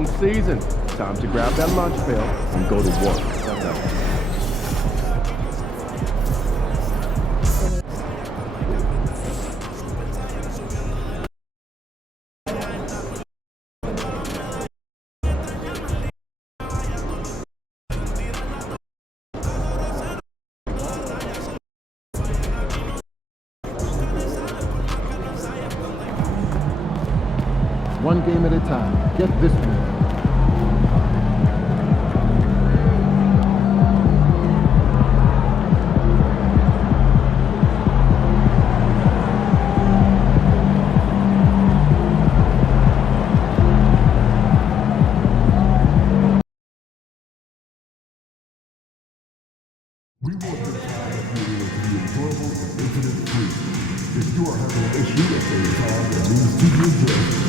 long season. Time to grab that lunch pail and go to work. One game at a time. Get this one. We want this time of video to be enjoyable and incident-free. If you are having an issue at any time that needs to be addressed,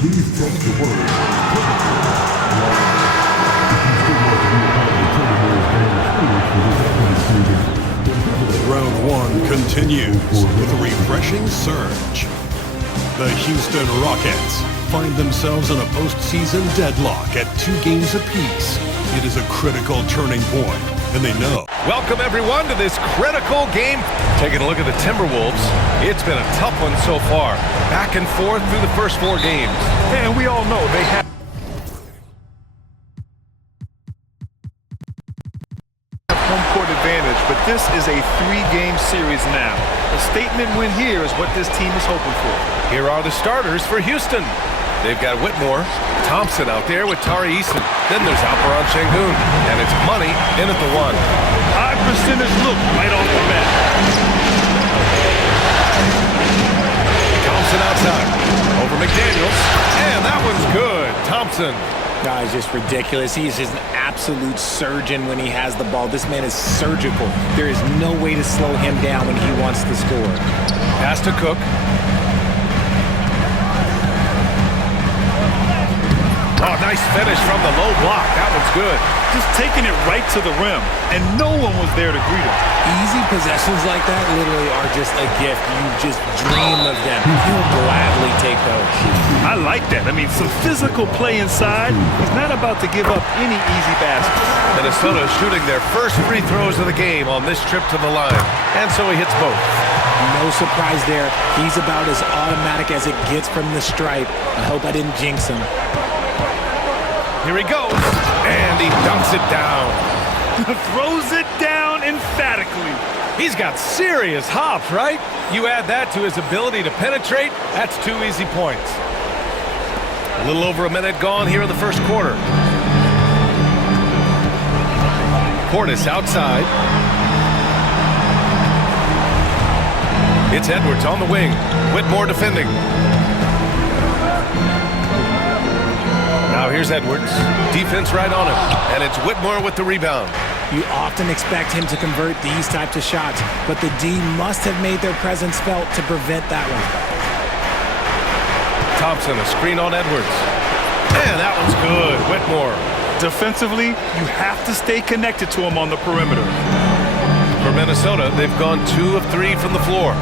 please text the word "critical." If you still want to be a part of the Timberwolves game experience for this upcoming season, then visit us. Round one continues with a refreshing surge. The Houston Rockets find themselves in a postseason deadlock at 2 games apiece. It is a critical turning point, and they know. Welcome, everyone, to this critical game. Taking a look at the Timberwolves, it's been a tough one so far. Back and forth through the first 4 games. And we all know they have home court advantage, but this is a 3-game series now. A statement win here is what this team is hoping for. Here are the starters for Houston. They've got Whitmore, Thompson out there with Tari Eason. Then there's Alperen Sengun, and it's Money in at the 1. High percentage look right off the bat. Thompson outside, over McDaniels, and that one's good. Thompson. It's just ridiculous. He's just an absolute surgeon when he has the ball. This man is surgical. There is no way to slow him down when he wants to score. Pass to Cook. Oh, nice finish from the low block. That one's good. Just taking it right to the rim, and no one was there to greet him. Easy possessions like that literally are just a gift. You just dream of them. You'll gladly take those. I like that. I mean, some physical play inside. He's not about to give up any easy baskets. Minnesota shooting their first free throws of the game on this trip to the line. And so he hits both. No surprise there. He's about as automatic as it gets from the stripe. I hope I didn't jinx him. Here he goes, and he dunks it down. Throws it down emphatically. He's got serious hop, right? You add that to his ability to penetrate, that's 2 easy points. A little over a minute gone here in the first quarter. Portis outside. It's Edwards on the wing. Whitmore defending. Now here's Edwards. Defense right on him. And it's Whitmore with the rebound. You often expect him to convert these types of shots, but the D must have made their presence felt to prevent that one. Thompson, a screen on Edwards. And that one's good. Whitmore. Defensively, you have to stay connected to him on the perimeter. For Minnesota, they've gone 2 of 3 from the floor.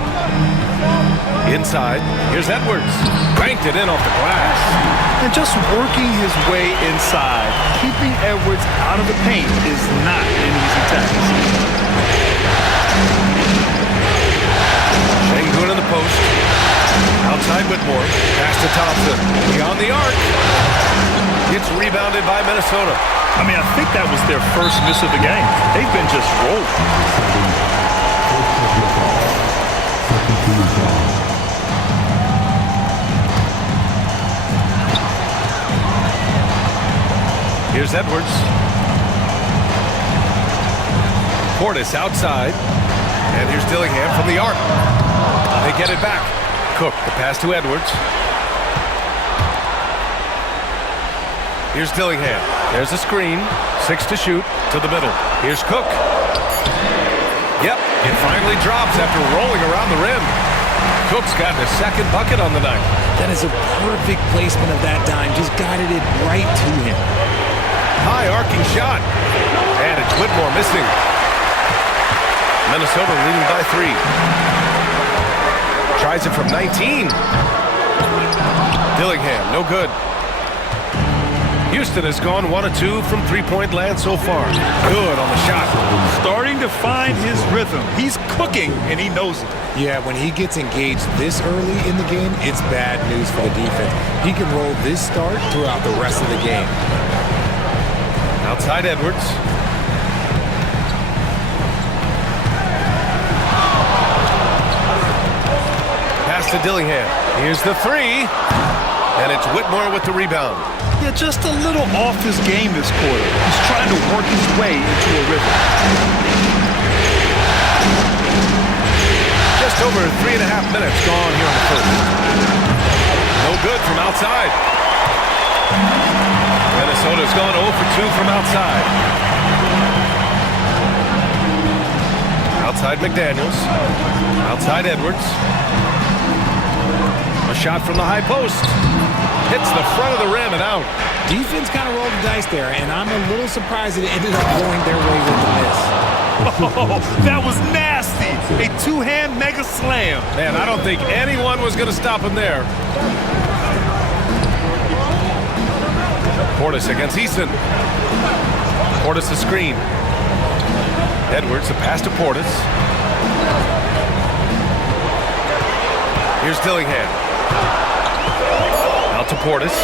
Inside, here's Edwards. Banked it in off the glass. And just working his way inside, keeping Edwards out of the paint is not an easy task. Sengun in the post. Outside Whitmore. Pass to Thompson. Beyond the arc. It's rebounded by Minnesota. I mean, I think that was their first miss of the game. They've been just rolling. Here's Edwards. Portis outside. And here's Dillingham from the arc. They get it back. Cook, the pass to Edwards. Here's Dillingham. There's a screen. 6 to shoot. To the middle. Here's Cook. Yep, it finally drops after rolling around the rim. Cook's got the second bucket on the night. That is a perfect placement of that dime. Just guided it right to him. High arcing shot. And it's Whitmore missing. Minnesota leading by 3. Tries it from 19. Dillingham, no good. Houston has gone 1 of 2 from three-point land so far. Good on the shot. Starting to find his rhythm. He's cooking, and he knows it. Yeah, when he gets engaged this early in the game, it's bad news for the defense. He can roll this start throughout the rest of the game. Outside Edwards. Pass to Dillingham. Here's the three. And it's Whitmore with the rebound. Yeah, just a little off his game this quarter. He's trying to work his way into a rhythm. Just over 3.5 minutes gone here in the first. No good from outside. Minnesota's gone 0 for 2 from outside. Outside McDaniels. Outside Edwards. A shot from the high post. Hits the front of the rim and out. Defense kind of rolled the dice there, and I'm a little surprised that it ended up going their way with the miss. Oh, that was nasty. A two-hand mega slam. Man, I don't think anyone was going to stop him there. Portis against Easton. Portis a screen. Edwards, a pass to Portis. Here's Dillingham. Out to Portis.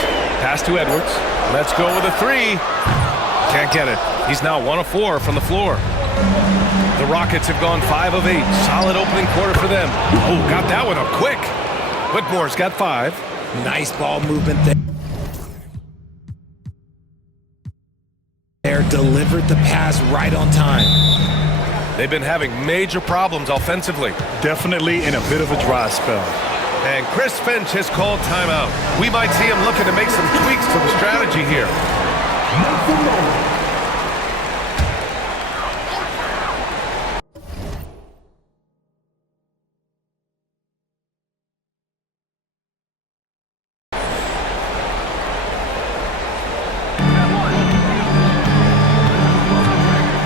Pass to Edwards. Let's go with a three. Can't get it. He's now 1 of 4 from the floor. The Rockets have gone 5 of 8. Solid opening quarter for them. Oh, got that one up quick. Whitmore's got 5. Nice ball movement there. Delivered the pass right on time. They've been having major problems offensively. Definitely in a bit of a dry spell. And Chris Finch has called timeout. We might see him looking to make some tweaks to the strategy here.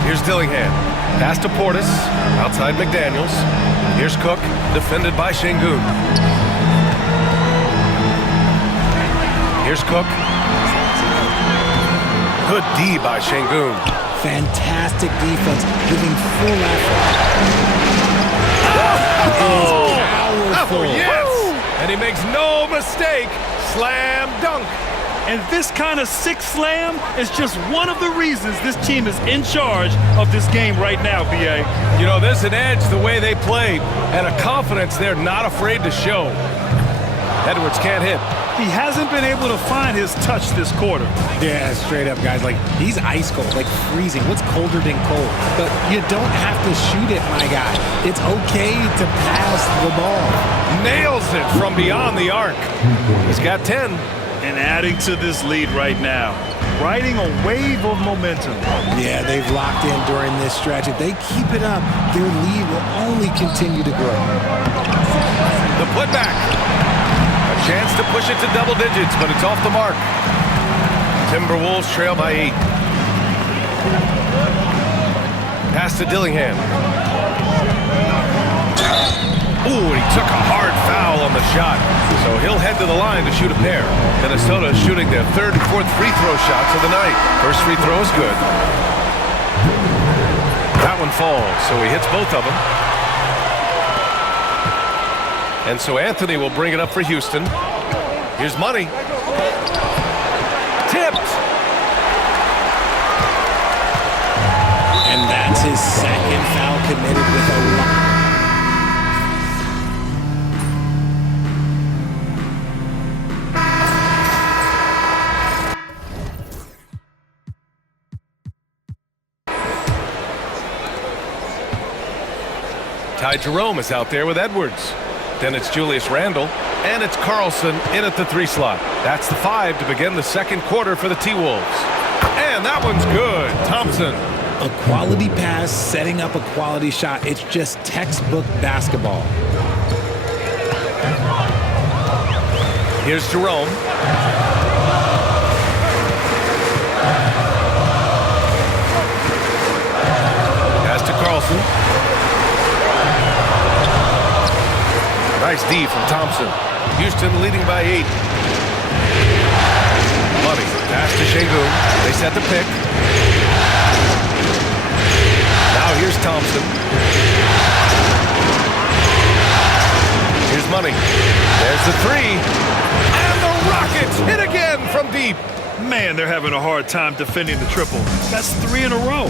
Here's Dillingham. Pass to Portis. Outside McDaniels. Here's Cook. Defended by Şengün. Here's Cook. Good D by Şengün. Fantastic defense, giving full effort. Oh, yes! And he makes no mistake. Slam dunk. And this kind of sick slam is just one of the reasons this team is in charge of this game right now, B.A. You know, there's an edge the way they play and a confidence they're not afraid to show. Edwards can't hit. He hasn't been able to find his touch this quarter. Yeah, straight up, guys. Like, he's ice cold, like freezing. What's colder than cold? But you don't have to shoot it, my guy. It's okay to pass the ball. Nails it from beyond the arc. He's got 10. And adding to this lead right now. Riding a wave of momentum. Yeah, they've locked in during this stretch. If they keep it up, their lead will only continue to grow. The putback. A chance to push it to double digits, but it's off the mark. Timberwolves trail by 8. Pass to Dillingham. Ooh, and he took a hard foul on the shot. So he'll head to the line to shoot a pair. Minnesota is shooting their 3rd and 4th free throw shots of the night. First free throw is good. That one falls, so he hits both of them. And so Anthony will bring it up for Houston. Here's Money. Tipped. And that's his second foul committed with a lot. Ty Jerome is out there with Edwards. Then it's Julius Randle, and it's Carlson in at the 3 slot. That's the 5 to begin the second quarter for the T-Wolves. And that one's good. Thompson. A quality pass, setting up a quality shot. It's just textbook basketball. Here's Jerome. Pass to Carlson. Nice D from Thompson. Houston leading by 8. Money. Pass to Şengün. They set the pick. Now here's Thompson. Here's Money. There's the three. And the Rockets hit again from deep. Man, they're having a hard time defending the triple. That's 3 in a row.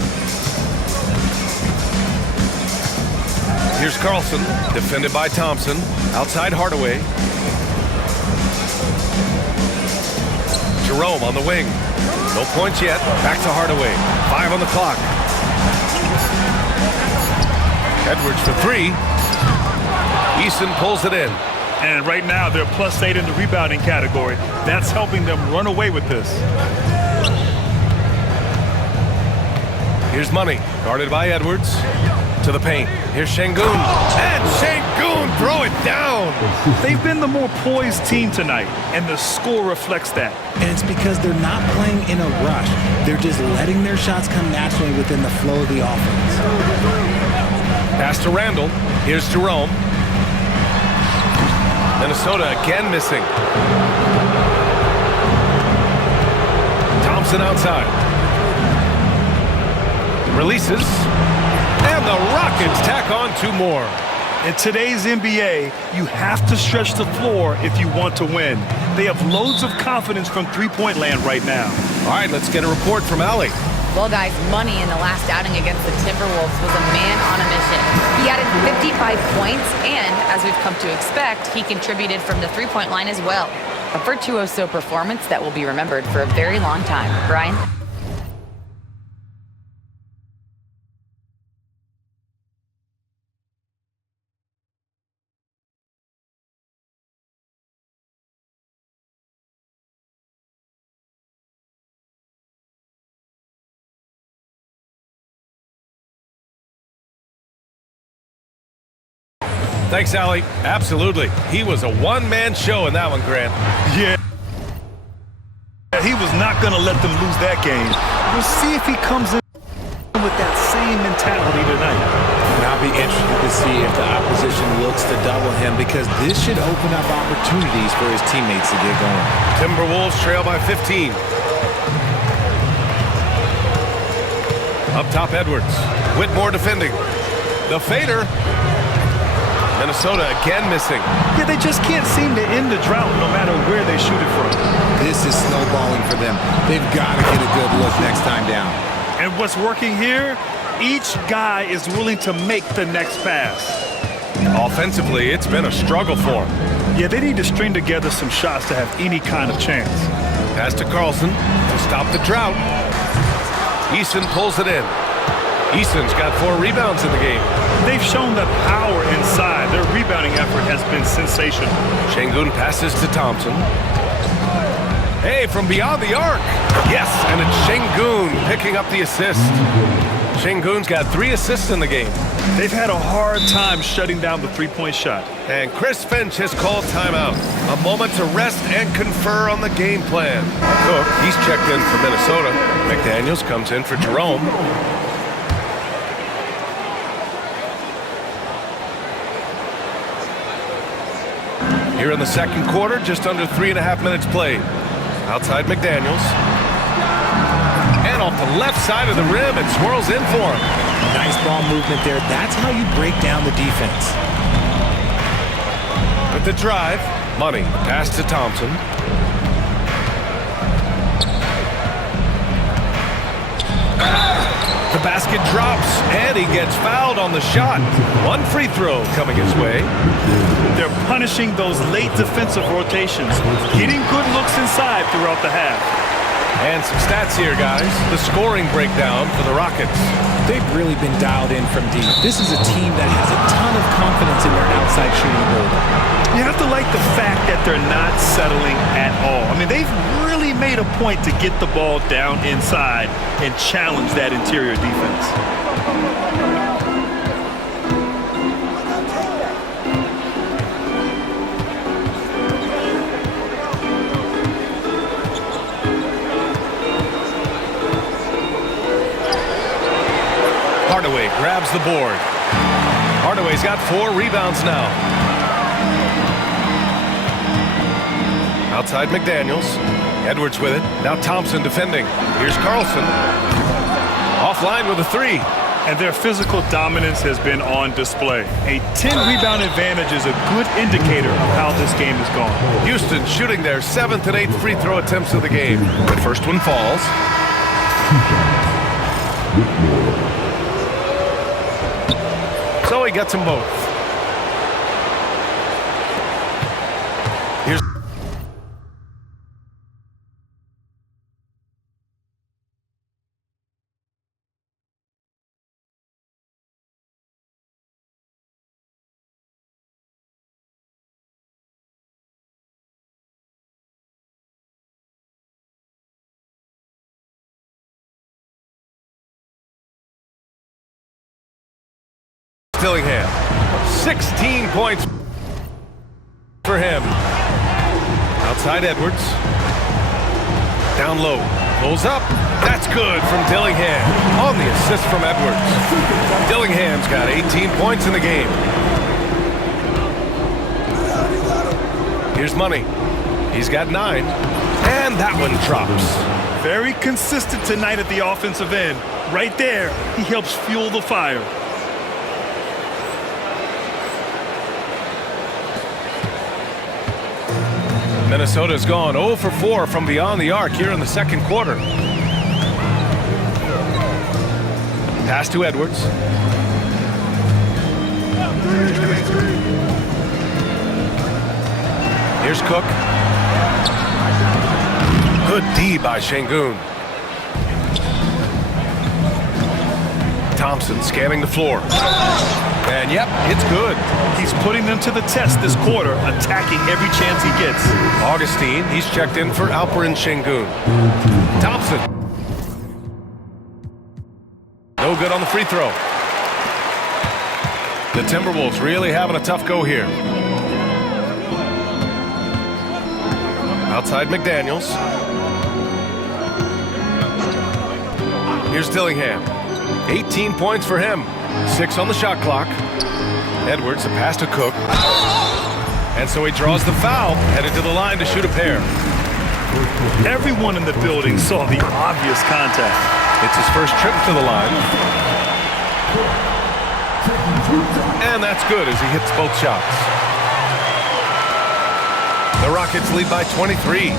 Here's Carlson, defended by Thompson. Outside Hardaway. Jerome on the wing. No points yet. Back to Hardaway. 5 on the clock. Edwards for 3. Eason pulls it in. And right now, they're +8 in the rebounding category. That's helping them run away with this. Here's Money, guarded by Edwards. To the paint. Here's Şengün. And Şengün throw it down. They've been the more poised team tonight, and the score reflects that. And it's because they're not playing in a rush. They're just letting their shots come naturally within the flow of the offense. Pass to Randall. Here's Jerome. Minnesota again missing. Thompson outside. Releases. And the Rockets tack on 2 more. In today's NBA, you have to stretch the floor if you want to win. They have loads of confidence from three-point land right now. All right, let's get a report from Allie. Well, guys, Money in the last outing against the Timberwolves was a man on a mission. He added 55 points, and as we've come to expect, he contributed from the three-point line as well. A virtuoso performance that will be remembered for a very long time. Brian? Thanks, Allie. Absolutely. He was a one-man show in that one, Grant. Yeah. He was not going to let them lose that game. We'll see if he comes in with that same mentality tonight. And I'll be interested to see if the opposition looks to double him, because this should open up opportunities for his teammates to get going. Timberwolves trail by 15. Up top, Edwards. Whitmore defending. The fader. Minnesota again missing. Yeah, they just can't seem to end the drought no matter where they shoot it from. This is snowballing for them. They've got to get a good look next time down. And what's working here, each guy is willing to make the next pass. Offensively, it's been a struggle for them. Yeah, they need to string together some shots to have any kind of chance. Pass to Carlson to stop the drought. Eason pulls it in. Eason's got 4 rebounds in the game. They've shown the power inside. Their rebounding effort has been sensational. Şengün passes to Thompson. Hey, from beyond the arc. Yes, and it's Şengün picking up the assist. Şengün's got 3 assists in the game. They've had a hard time shutting down the three-point shot. And Chris Finch has called timeout. A moment to rest and confer on the game plan. Cook, he's checked in for Minnesota. McDaniels comes in for Jerome. Here in the second quarter, just under 3.5 minutes played. Outside McDaniels. And off the left side of the rim, it swirls in for him. Nice ball movement there. That's how you break down the defense. With the drive, Money, pass to Thompson. The basket drops, and he gets fouled on the shot. 1 free throw coming his way. They're punishing those late defensive rotations, getting good looks inside throughout the half. And some stats here, guys. The scoring breakdown for the Rockets. They've really been dialed in from deep. This is a team that has a ton of confidence in their outside shooting ability. You have to like the fact that they're not settling at all. I mean, they've really made a point to get the ball down inside and challenge that interior defense. Hardaway grabs the board. Hardaway's got 4 rebounds now. Outside McDaniels. Edwards with it. Now Thompson defending. Here's Carlson. Offline with a three. And their physical dominance has been on display. A 10-rebound advantage is a good indicator of how this game has gone. Houston shooting their 7th and 8th free throw attempts of the game. The first one falls. So he gets them both. Here's Dillingham. 16 points for him. Outside Edwards. Down low. Pulls up. That's good from Dillingham. On the assist from Edwards. Dillingham's got 18 points in the game. Here's Money. He's got 9. And that one drops. Very consistent tonight at the offensive end. Right there, he helps fuel the fire. Minnesota's gone 0 for 4 from beyond the arc here in the second quarter. Pass to Edwards. Here's Cook. Good D by Şengün. Thompson scanning the floor. And yep, it's good. He's putting them to the test this quarter, attacking every chance he gets. Augustine, he's checked in for Alperen Şengün. Thompson. No good on the free throw. The Timberwolves really having a tough go here. Outside McDaniels. Here's Dillingham. 18 points for him. 6 on the shot clock. Edwards, a pass to Cook. And so he draws the foul, headed to the line to shoot a pair. Everyone in the building saw the obvious contact. It's his first trip to the line. And that's good as he hits both shots. The Rockets lead by 23.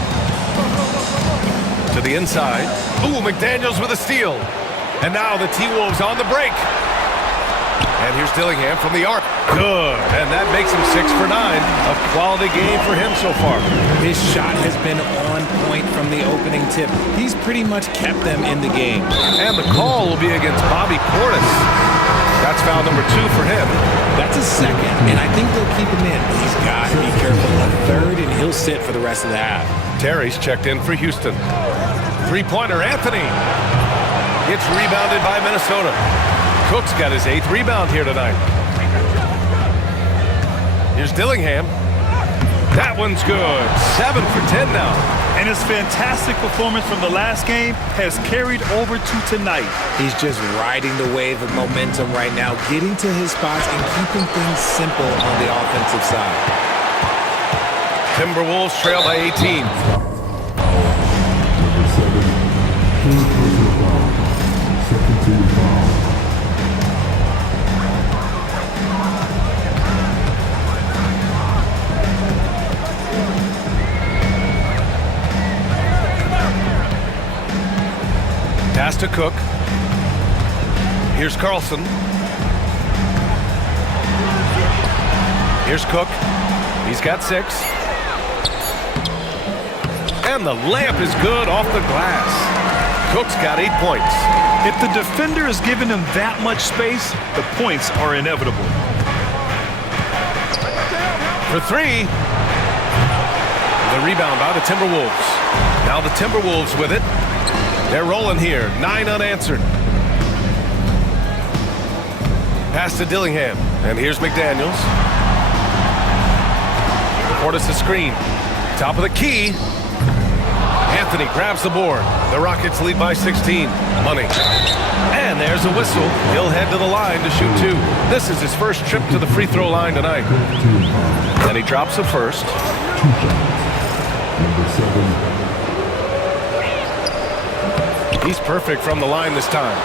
To the inside. Ooh, McDaniels with a steal. And now the T-Wolves on the break. And here's Dillingham from the arc. Good. And that makes him 6 for 9. A quality game for him so far. His shot has been on point from the opening tip. He's pretty much kept them in the game. And the call will be against Bobby Portis. That's foul number 2 for him. That's a second, and I think they'll keep him in. He's got to be careful. A third, and he'll sit for the rest of the half. Terry's checked in for Houston. Three-pointer, Anthony. It's rebounded by Minnesota. Cook's got his 8th rebound here tonight. Here's Dillingham. That one's good. 7 for 10 now. And his fantastic performance from the last game has carried over to tonight. He's just riding the wave of momentum right now, getting to his spots and keeping things simple on the offensive side. Timberwolves trail by 18. Number 7, third personal foul. Second team foul. Pass to Cook. Here's Carlson. Here's Cook. He's got 6. And the layup is good off the glass. Cook's got 8 points. If the defender is giving him that much space, the points are inevitable. For 3. The rebound by the Timberwolves. Now the Timberwolves with it. They're rolling here. 9 unanswered. Pass to Dillingham. And here's McDaniels. Portis a screen. Top of the key. Anthony grabs the board. The Rockets lead by 16. Money. And there's a whistle. He'll head to the line to shoot 2. This is his first trip to the free throw line tonight. And he drops the first. Number 7, He's perfect from the line this time.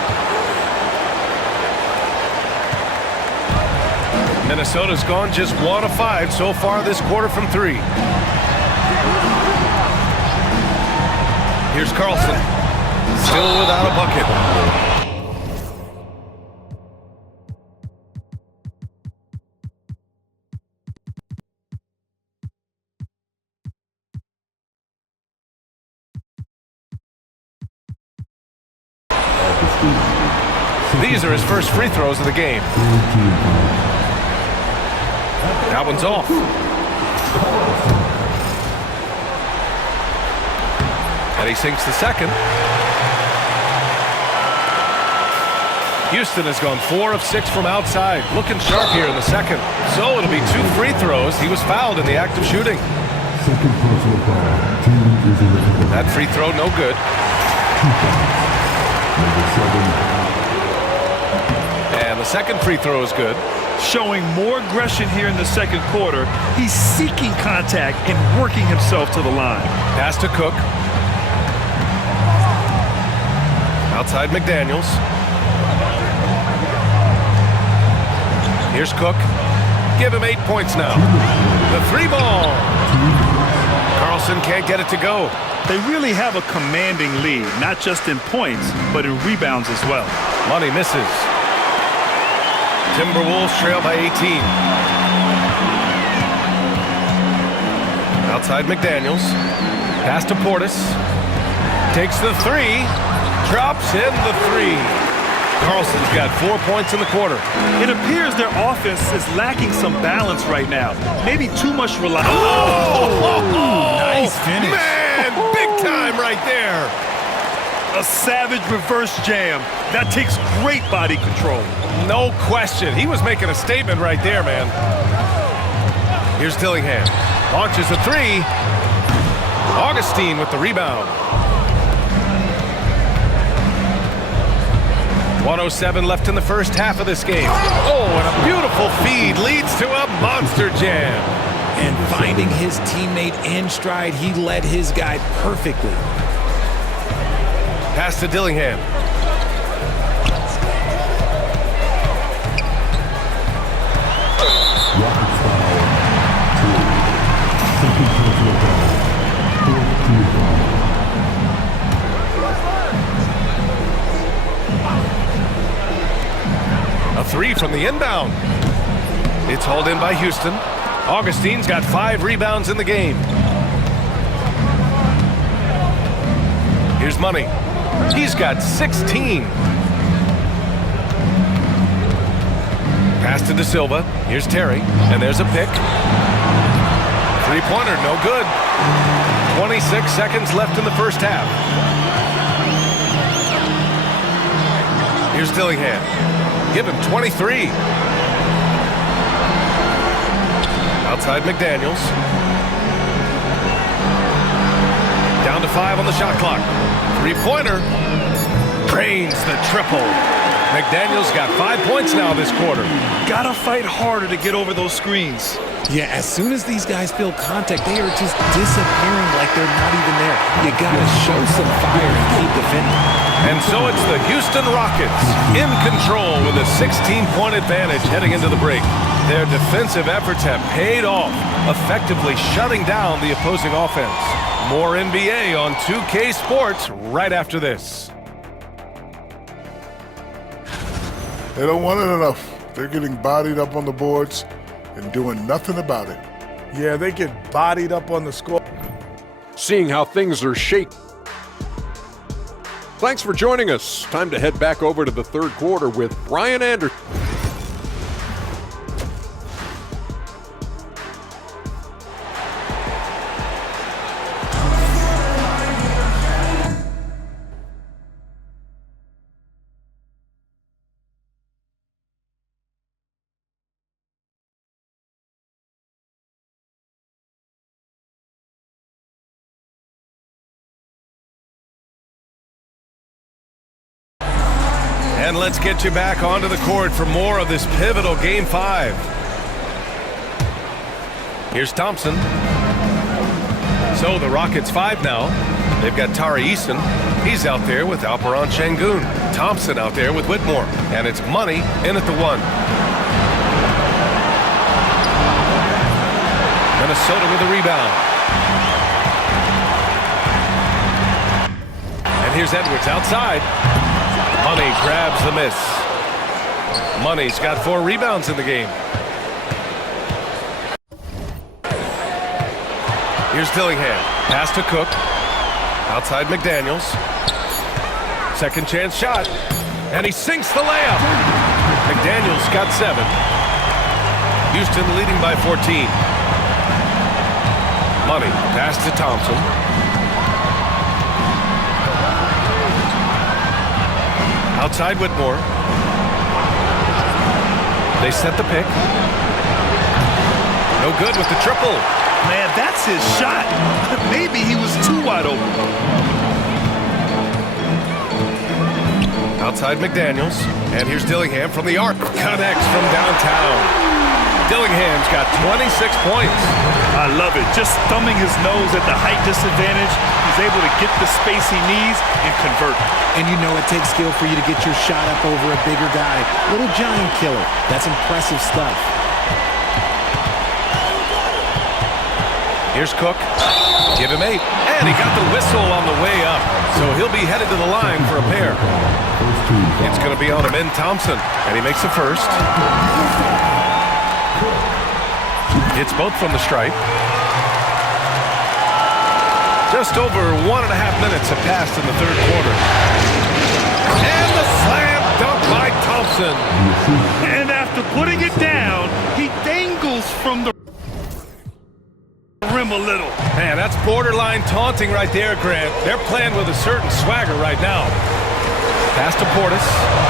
Minnesota's gone just 1 of 5 so far this quarter from 3. Here's Carlson. Still without a bucket. These are his first free throws of the game. That one's off. And he sinks the second. Houston has gone 4 of 6 from outside. Looking sharp here in the second. So it'll be 2 free throws. He was fouled in the act of shooting. Second personal foul. Team is in the That free throw no good. Number 7. And the second free throw is good. Showing more aggression here in the second quarter. He's seeking contact and working himself to the line. Pass to Cook. Outside McDaniels. Here's Cook. Give him 8 points now. The 3 ball. Carlson can't get it to go. They really have a commanding lead, not just in points, but in rebounds as well. Money misses. Timberwolves trail by 18. Outside McDaniels. Pass to Portis. Takes the 3. Drops in the 3. Carlson's got 4 points in the quarter. It appears their offense is lacking some balance right now. Maybe too much reliance. Nice finish. Man, big time right there. A savage reverse jam. That takes great body control. No question. He was making a statement right there, man. Here's Dillingham. Launches a 3. Augustine with the rebound. 1:07 left in the first half of this game. Oh, and a beautiful feed leads to a monster jam. And finding his teammate in stride, he led his guy perfectly. Pass to Dillingham. Rockets foul. 2. Second personal foul. 4th team foul. A 3 from the inbound. It's hauled in by Houston. Augustine's got 5 rebounds in the game. Here's Money. He's got 16. Pass to De Silva. Here's Terry. And there's a pick. 3-pointer, no good. 26 seconds left in the first half. Here's Dillingham. Give him 23. Outside McDaniels. Down to 5 on the shot clock. 3-pointer. Drains the triple. McDaniels got 5 points now this quarter. Gotta fight harder to get over those screens. Yeah, as soon as these guys feel contact, they are just disappearing like they're not even there. You gotta show some fire and keep defending. And so it's the Houston Rockets in control with a 16-point advantage heading into the break. Their defensive efforts have paid off, effectively shutting down the opposing offense. More NBA on 2K Sports right after this. They don't want it enough. They're getting bodied up on the boards and doing nothing about it. Yeah, they get bodied up on the score. Seeing how things are shaking. Thanks for joining us. Time to head back over to the third quarter with Brian Anderson. And let's get you back onto the court for more of this pivotal Game 5. Here's Thompson. So the Rockets 5 now. They've got Tari Eason. He's out there with Alperon Şengün. Thompson out there with Whitmore. And it's Money in at the 1. Minnesota with a rebound. And here's Edwards outside. Money grabs the miss. Money's got 4 rebounds in the game. Here's Dillingham. Pass to Cook. Outside McDaniels. Second chance shot. And he sinks the layup. McDaniels got 7. Houston leading by 14. Money. Pass to Thompson. Outside Whitmore. They set the pick. No good with the triple. Man, that's his shot. Maybe he was too wide open. Outside McDaniels. And here's Dillingham from the arc. Connects from downtown. Dillingham's got 26 points. I love it. Just thumbing his nose at the height disadvantage. He's able to get the space he needs and convert. And you know it takes skill for you to get your shot up over a bigger guy. Little giant killer. That's impressive stuff. Here's Cook. Give him 8. And he got the whistle on the way up. So he'll be headed to the line for a pair. It's going to be on Amen Thompson. And he makes the first. It's both from the stripe. Just over 1.5 minutes have passed in the third quarter. And the slam dunk by Thompson. And after putting it down, he dangles from the rim a little. Man, that's borderline taunting right there, Grant. They're playing with a certain swagger right now. Pass to Portis.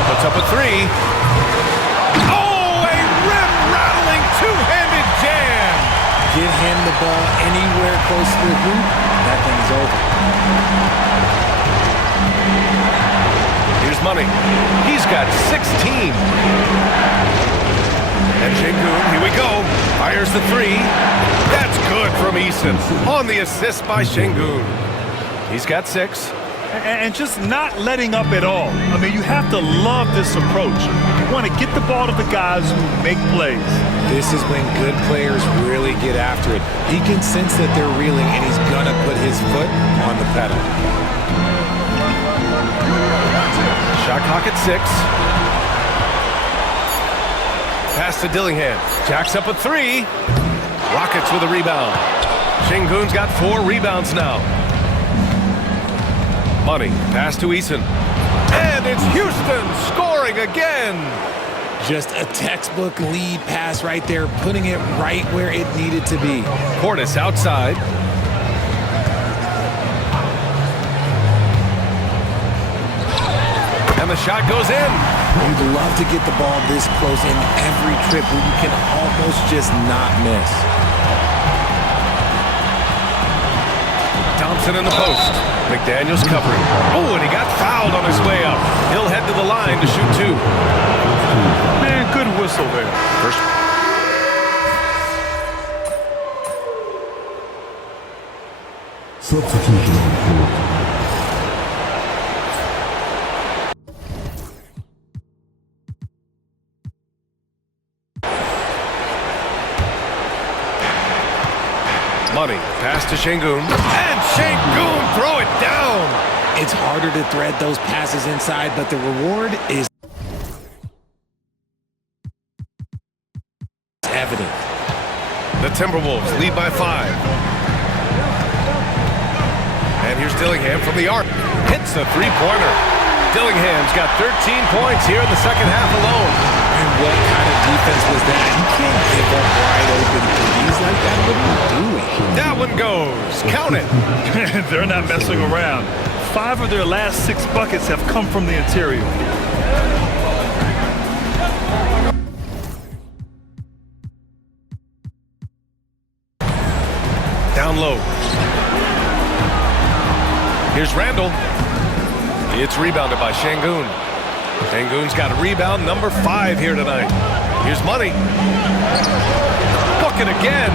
Puts up a 3. Oh, a rim-rattling two-handed jam. Get him the ball anywhere close to the hoop, that thing's over. Here's Money. He's got 16. And Şengün, here we go. Fires the 3. That's good from Eason. On the assist by Şengün. He's got 6. And just not letting up at all. I mean, you have to love this approach. You want to get the ball to the guys who make plays. This is when good players really get after it. He can sense that they're reeling, and he's going to put his foot on the pedal. Shot clock at 6. Pass to Dillingham. Jacks up a 3. Rockets with a rebound. Şengün's got 4 rebounds now. Money. Pass to Eason. And it's Houston scoring again. Just a textbook lead pass right there, putting it right where it needed to be. Portis outside. And the shot goes in. You'd love to get the ball this close in every trip where you can almost just not miss. Thompson in the post. McDaniels covering. Oh, and he got fouled on his way up. He'll head to the line to shoot 2. Man, good whistle there. First. Substitution on court. Money. Pass to Şengün. And Şengün throw it down. It's harder to thread those passes inside, but the reward is evident. The Timberwolves lead by 5. And here's Dillingham from the arc. Hits the 3-pointer. Dillingham's got 13 points here in the second half alone. And what kind of defense was that? You can't give up wide open threes like that. What are you doing? That one goes. Count it. They're not messing around. 5 of their last 6 buckets have come from the interior. Down low. Here's Randall. It's rebounded by Şengün. Şengün's got a rebound number 5 here tonight. Here's Money. Cook bucket again.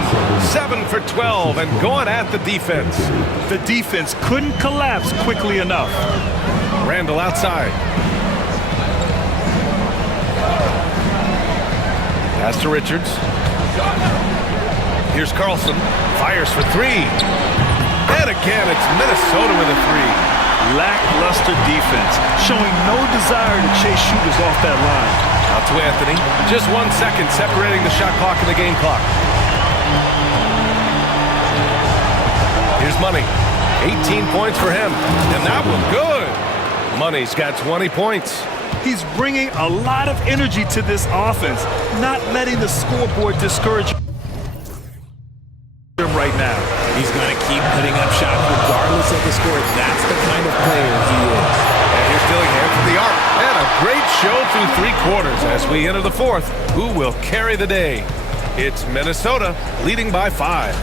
7 for 12 and going at the defense. The defense couldn't collapse quickly enough. Randall outside. Pass to Richards. Here's Carlson. Fires for three. And again, it's Minnesota with a three. Lackluster defense, showing no desire to chase shooters off that line. Out to Anthony. Just 1 second separating the shot clock and the game clock. Here's Money. 18 points for him. And that one good. Money's got 20 points. He's bringing a lot of energy to this offense, not letting the scoreboard discourage him right now. He's going to keep putting up shots regardless of the score. That's the kind of player he is. And here's Dillingham for the arc. And a great show through 3 quarters as we enter the 4th. Who will carry the day? It's Minnesota leading by 5.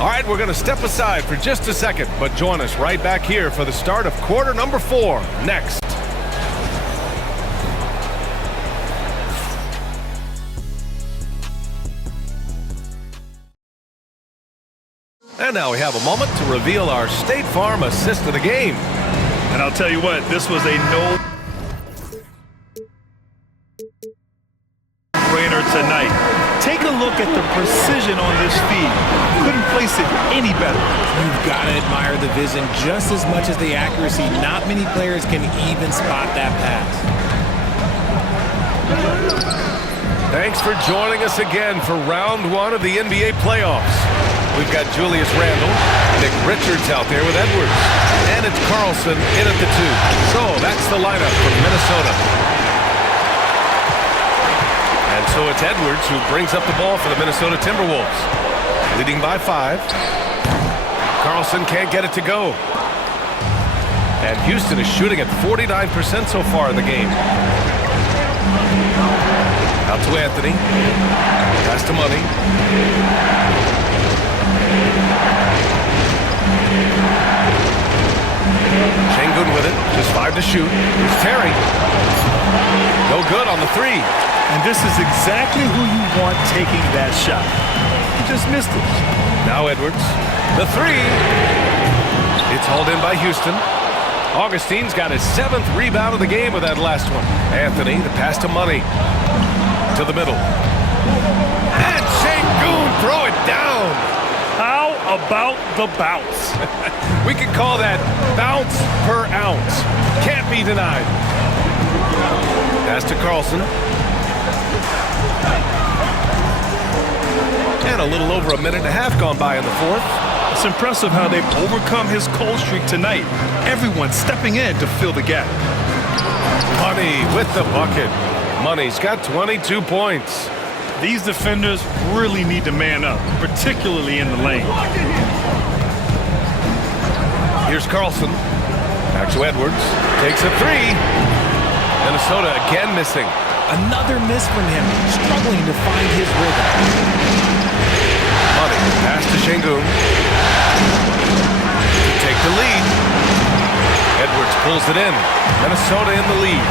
All right, we're going to step aside for just a second, but join us right back here for the start of quarter number 4 next. And now we have a moment to reveal our State Farm assist of the game. And I'll tell you what, this was a no-brainer tonight. Take a look at the precision on this feed. Couldn't place it any better. You've got to admire the vision just as much as the accuracy. Not many players can even spot that pass. Thanks for joining us again for round 1 of the NBA playoffs. We've got Julius Randle, Nick Richards out there with Edwards, and it's Carlson in at the 2. So that's the lineup from Minnesota. And so it's Edwards who brings up the ball for the Minnesota Timberwolves. Leading by 5. Carlson can't get it to go. And Houston is shooting at 49% so far in the game. Out to Anthony. Pass to Money. Şengün with it. Just 5 to shoot. Here's Terry. No good on the 3. And this is exactly who you want taking that shot. He just missed it. Now Edwards. The 3. It's hauled in by Houston. Augustine's got his 7th rebound of the game with that last one. Anthony, the pass to Money. To the middle. And Şengün throw it down. How about the bounce? We can call that bounce per ounce. Can't be denied. Pass to Carlson. And a little over a minute and a half gone by in the 4th. It's impressive how they've overcome his cold streak tonight. Everyone stepping in to fill the gap. Money with the bucket. Money's got 22 points. These defenders really need to man up, particularly in the lane. Here's Carlson. Back to Edwards. Takes a 3. Minnesota again missing. Another miss from him, struggling to find his rhythm. Money. Pass to Şengün. Take the lead. Edwards pulls it in. Minnesota in the lead.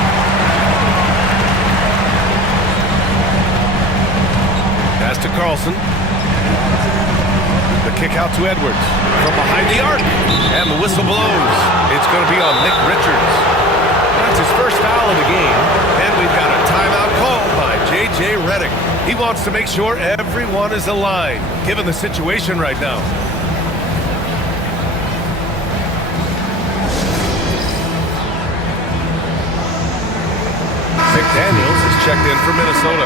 Pass to Carlson. The kick out to Edwards. From behind the arc. And the whistle blows. It's going to be on Nick Richards. That's his first foul of the game. And we've got a timeout called by J.J. Redick. He wants to make sure everyone is aligned, given the situation right now. McDaniels is checked in for Minnesota.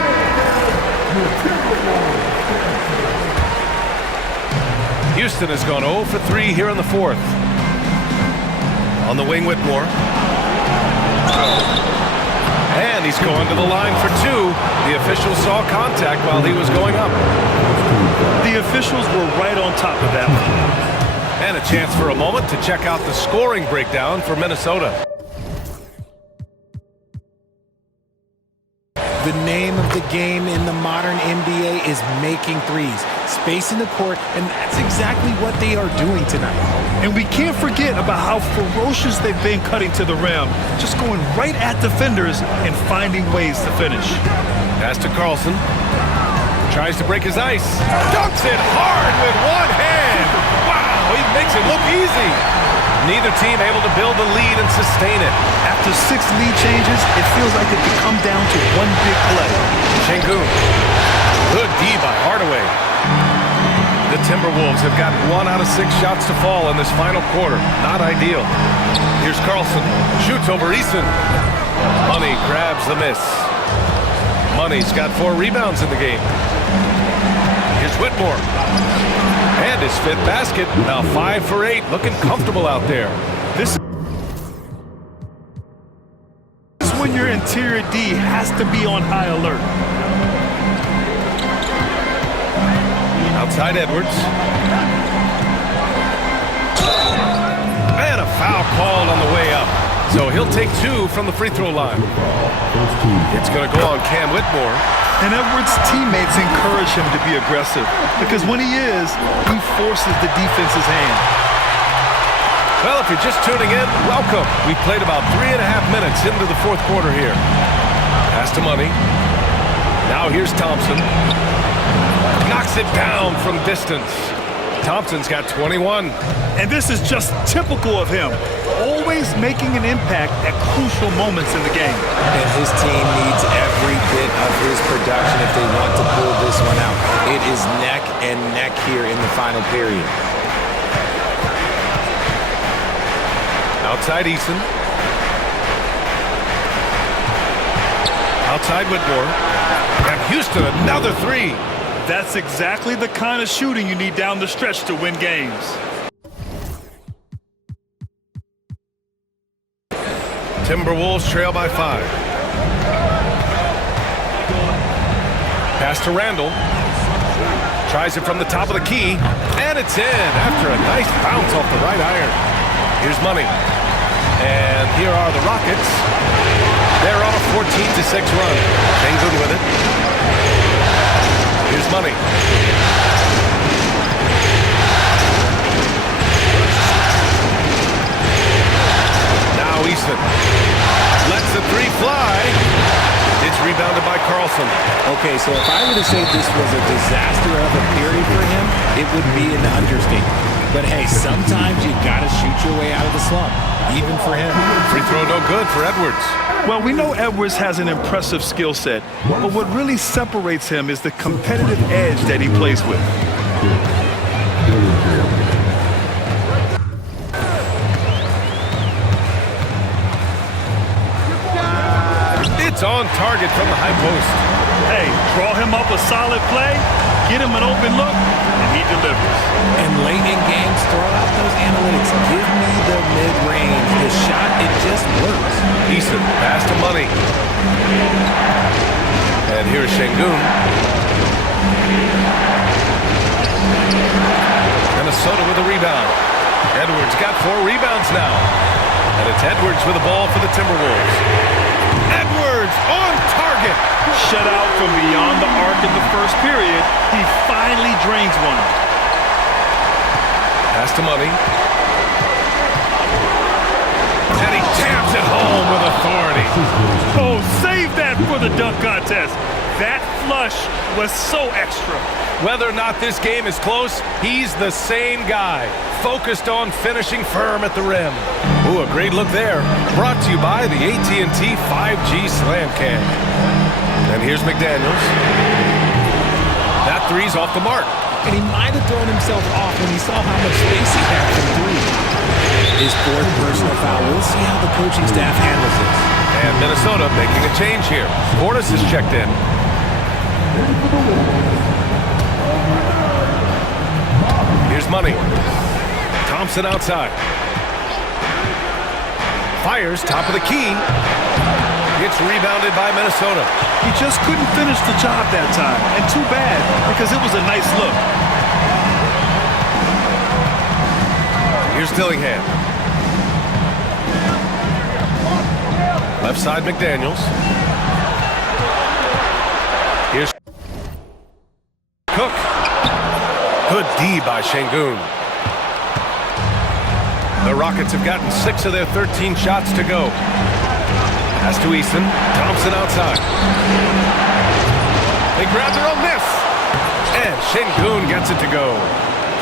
Houston has gone 0 for 3 here in the 4th. On the wing, Whitmore. And he's going to the line for 2. The official saw contact while he was going up. The officials were right on top of that one. And a chance for a moment to check out the scoring breakdown for Minnesota. The name of the game in the modern NBA is making threes, spacing the court, and that's exactly what they are doing tonight. And we can't forget about how ferocious they've been cutting to the rim, just going right at defenders and finding ways to finish. Pass to Carlson. Tries to break his ice. Dunks it hard with one hand. Wow, he makes it look easy. Neither team able to build the lead and sustain it. After 6 lead changes, it feels like it could come down to one big play. Şengün. Good D by Hardaway. The Timberwolves have got 1 out of 6 shots to fall in this final quarter. Not ideal. Here's Carlson. Shoots over Eason. Money grabs the miss. Money's got 4 rebounds in the game. Here's Whitmore. And his 5th basket. Now 5 for 8. Looking comfortable out there. This is when your interior D has to be on high alert. Outside Edwards. And a foul called on the way up. So he'll take 2 from the free throw line. It's going to go on Cam Whitmore. And Edwards' teammates encourage him to be aggressive because when he is, he forces the defense's hand. Well, if you're just tuning in, welcome. We played about 3.5 minutes into the 4th quarter here. Pass to Money. Now here's Thompson. Knocks it down from distance. Thompson's got 21. And this is just typical of him. Always making an impact at crucial moments in the game. And his team needs every bit of his production if they want to pull this one out. It is neck and neck here in the final period. Outside Eason. Outside Whitmore. And Houston, another 3. That's exactly the kind of shooting you need down the stretch to win games. Timberwolves trail by 5. Pass to Randall. Tries it from the top of the key. And it's in after a nice bounce off the right iron. Here's Money. And here are the Rockets. They're on a 14-6 run. Şengün with it. Here's Money. Now Eason lets the 3 fly. It's rebounded by Carlson. Okay, so if I were to say this was a disaster of a period for him, it would be an understatement. But hey, sometimes you gotta shoot your way out of the slump, even for him. Free throw no good for Edwards. Well, we know Edwards has an impressive skill set, but what really separates him is the competitive edge that he plays with. It's on target from the high post. Hey, draw him up a solid play, get him an open look, and he delivers. And late in games, throw out those analytics. Give me the mid-range. The shot, it just works. Eason, pass to Money. And here's Şengün. Minnesota with a rebound. Edwards got 4 rebounds now. And it's Edwards with the ball for the Timberwolves. Edwards on target. Shut out from beyond the arc in the first period. He finally drains one. Pass to Money. And he taps it home with authority. Oh, save that for the dunk contest. That flush was so extra. Whether or not this game is close, he's the same guy, focused on finishing firm at the rim. Ooh, a great look there. Brought to you by the AT&T 5G Slam Cam. And here's McDaniels. That 3's off the mark. And he might have thrown himself off when he saw how much space he had from 3. His 4th personal foul. We'll see how the coaching staff handles this. And Minnesota making a change here. Portis is checked in. Here's Money. Thompson outside. Fires top of the key. It's rebounded by Minnesota. He just couldn't finish the job that time. And too bad, because it was a nice look. Here's Dillingham. Left side McDaniels. Here's Cook. Good D by Şengün. The Rockets have gotten 6 of their 13 shots to go. Pass to Eason. Thompson outside. They grab their own miss. And Şengün gets it to go.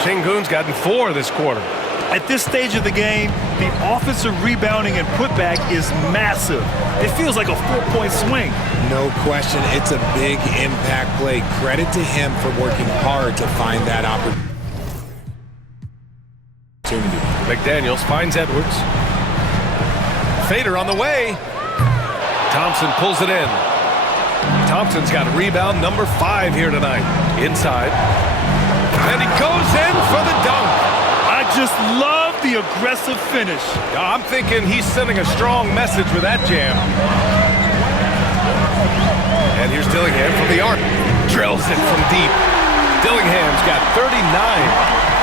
Şengün's gotten 4 this quarter. At this stage of the game, the offensive rebounding and putback is massive. It feels like a 4-point swing. No question, it's a big impact play. Credit to him for working hard to find that opportunity. McDaniels finds Edwards. Fader on the way. Thompson pulls it in. Thompson's got rebound number 5 here tonight. Inside. And he goes in for the dunk. I just love the aggressive finish. I'm thinking he's sending a strong message with that jam. And here's Dillingham from the arc. Drills it from deep. Dillingham's got 39.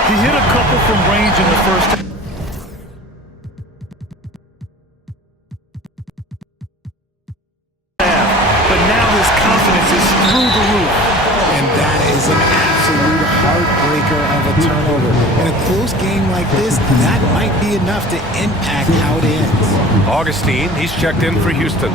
He hit a couple from range in the first half. But now his confidence is through the roof. And that is an absolute heartbreaker of a turnover. In a close game like this, that might be enough to impact how it ends. Augustine, he's checked in for Houston.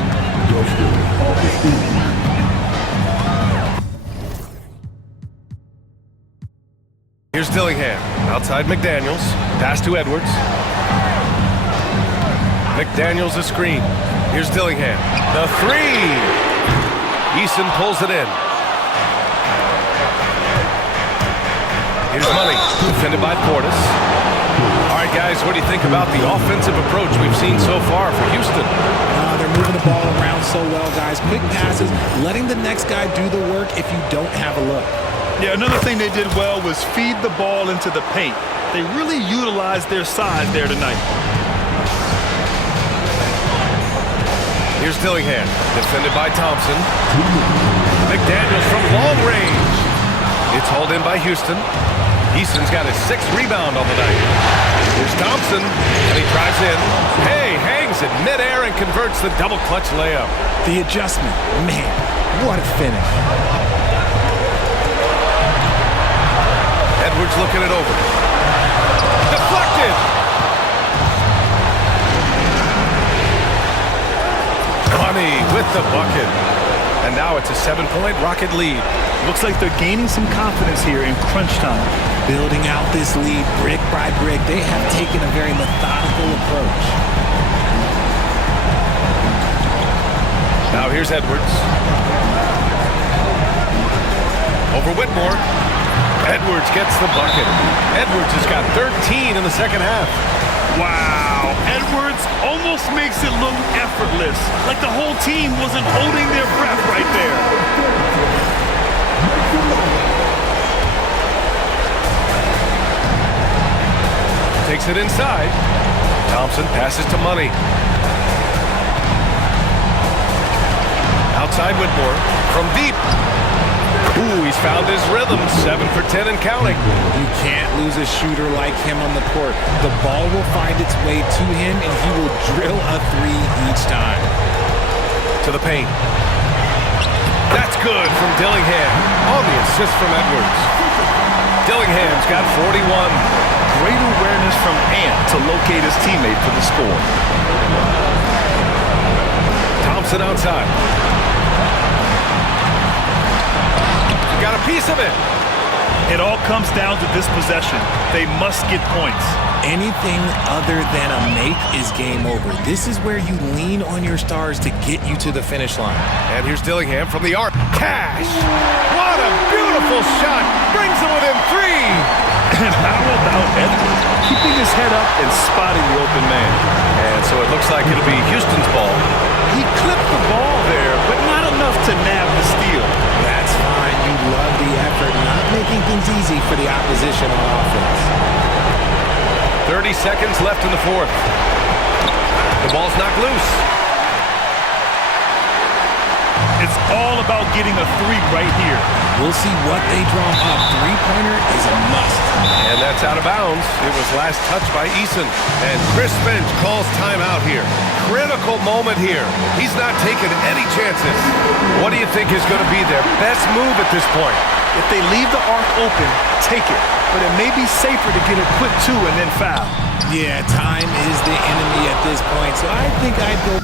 Here's Dillingham. Outside McDaniels. Pass to Edwards. McDaniels a screen. Here's Dillingham. The 3! Eason pulls it in. Here's Money, defended by Portis. All right, guys, what do you think about the offensive approach we've seen so far for Houston? They're moving the ball around so well, guys. Quick passes, letting the next guy do the work if you don't have a look. Yeah, another thing they did well was feed the ball into the paint. They really utilized their size there tonight. Here's Dillingham, defended by Thompson. McDaniels from long range. It's hauled in by Houston. Easton's got his 6th rebound on the night. Here's Thompson, and he drives in. Hey, hangs in midair and converts the double clutch layup. The adjustment, man, what a finish. Edwards looking it over. Deflected! Money with the bucket. And now it's a 7-point Rocket lead. Looks like they're gaining some confidence here in crunch time. Building out this lead brick by brick, they have taken a very methodical approach. Now here's Edwards. Over Whitmore. Edwards gets the bucket. Edwards has got 13 in the second half. Wow, Edwards almost makes it look effortless, like the whole team wasn't holding their breath right there. Takes it inside. Thompson passes to Money. Outside Whitmore from deep. Ooh, he's found his rhythm. 7 for 10 and counting. You can't lose a shooter like him on the court. The ball will find its way to him, and he will drill a 3 each time. To the paint. That's good from Dillingham. On the assist from Edwards. Dillingham's got 41. Great awareness from Ant to locate his teammate for the score. Thompson outside. Got a piece of it. It all comes down to this possession. They must get points. Anything other than a make is game over. This is where you lean on your stars to get you to the finish line. And here's Dillingham from the arc. Cash! What a beautiful shot! Brings them within 3! And how about Edwards? Keeping his head up and spotting the open man. And so it looks like it'll be Houston's ball. He clipped the ball there, but not enough to nab the steal. That's fine. You love the effort, not making things easy for the opposition on offense. 30 seconds left in the 4th. The ball's knocked loose. It's all about getting a 3 right here. We'll see what they draw up. 3-pointer is a must. And that's out of bounds. It was last touched by Eason. And Chris Finch calls timeout here. Critical moment here. He's not taking any chances. What do you think is going to be their best move at this point? If they leave the arc open, take it. But it may be safer to get a quick 2 and then foul. Yeah, time is the enemy at this point. So I think I'd go...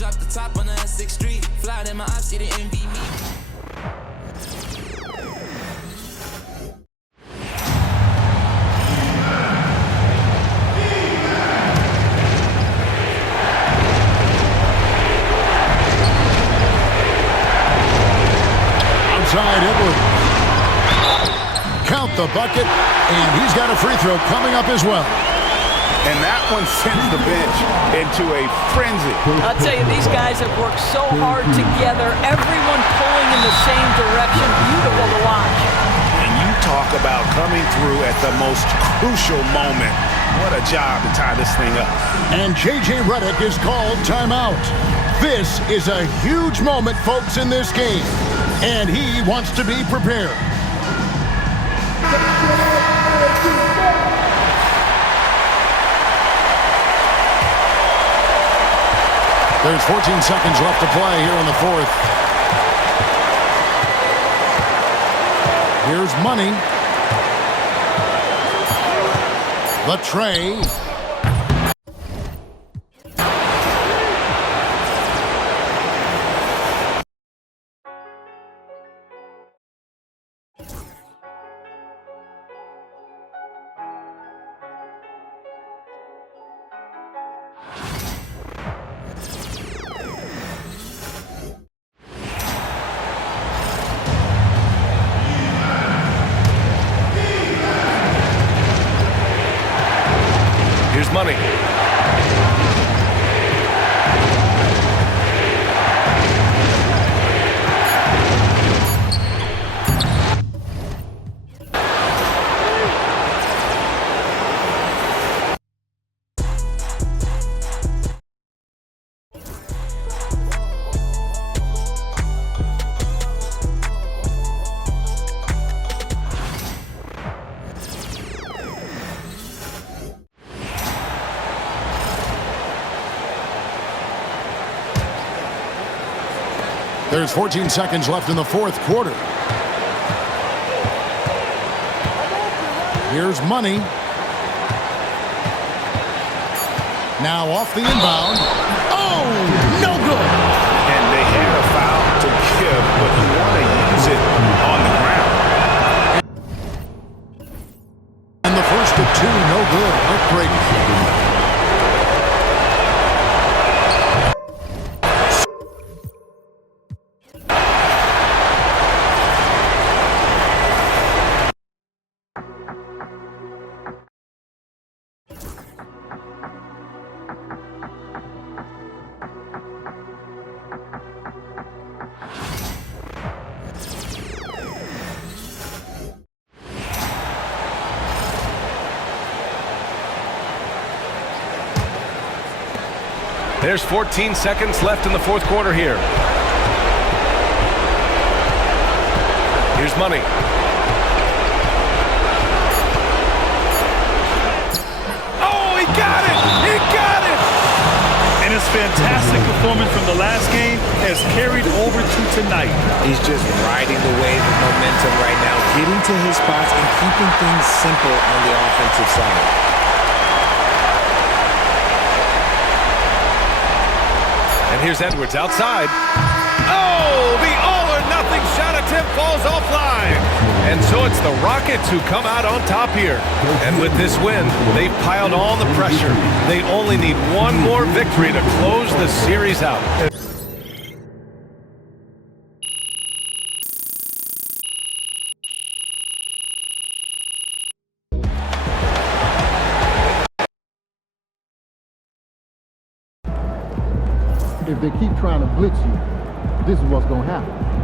drop the top on the 6th Street. Fly in my ops, see the envy me. Outside Edwards. Count the bucket, and he's got a free throw coming up as well. And that one sends the bench into a frenzy. I'll tell you, these guys have worked so hard together, everyone pulling in the same direction. Beautiful to watch. And you talk about coming through at the most crucial moment. What a job to tie this thing up. And J.J. Redick is called timeout. This is a huge moment, folks, in this game. And he wants to be prepared. There's 14 seconds left to play here in the fourth. Here's Money. The tray. Here's Money. There's 14 seconds left in the fourth quarter. Here's Money. Now off the inbound. Oh, no good. And they had a foul to give, but you want to use it on the ground. And the first of two, no good. Heartbreaking. There's 14 seconds left in the fourth quarter here. Here's Money. Oh, he got it! He got it! And his fantastic performance from the last game has carried over to tonight. He's just riding the wave of momentum right now, getting to his spots and keeping things simple on the offensive side. And here's Edwards outside. Oh, the all-or-nothing shot attempt falls offline. And so it's the Rockets who come out on top here. And with this win, they've piled on the pressure. They only need one more victory to close the series out. If they keep trying to blitz you, this is what's going to happen.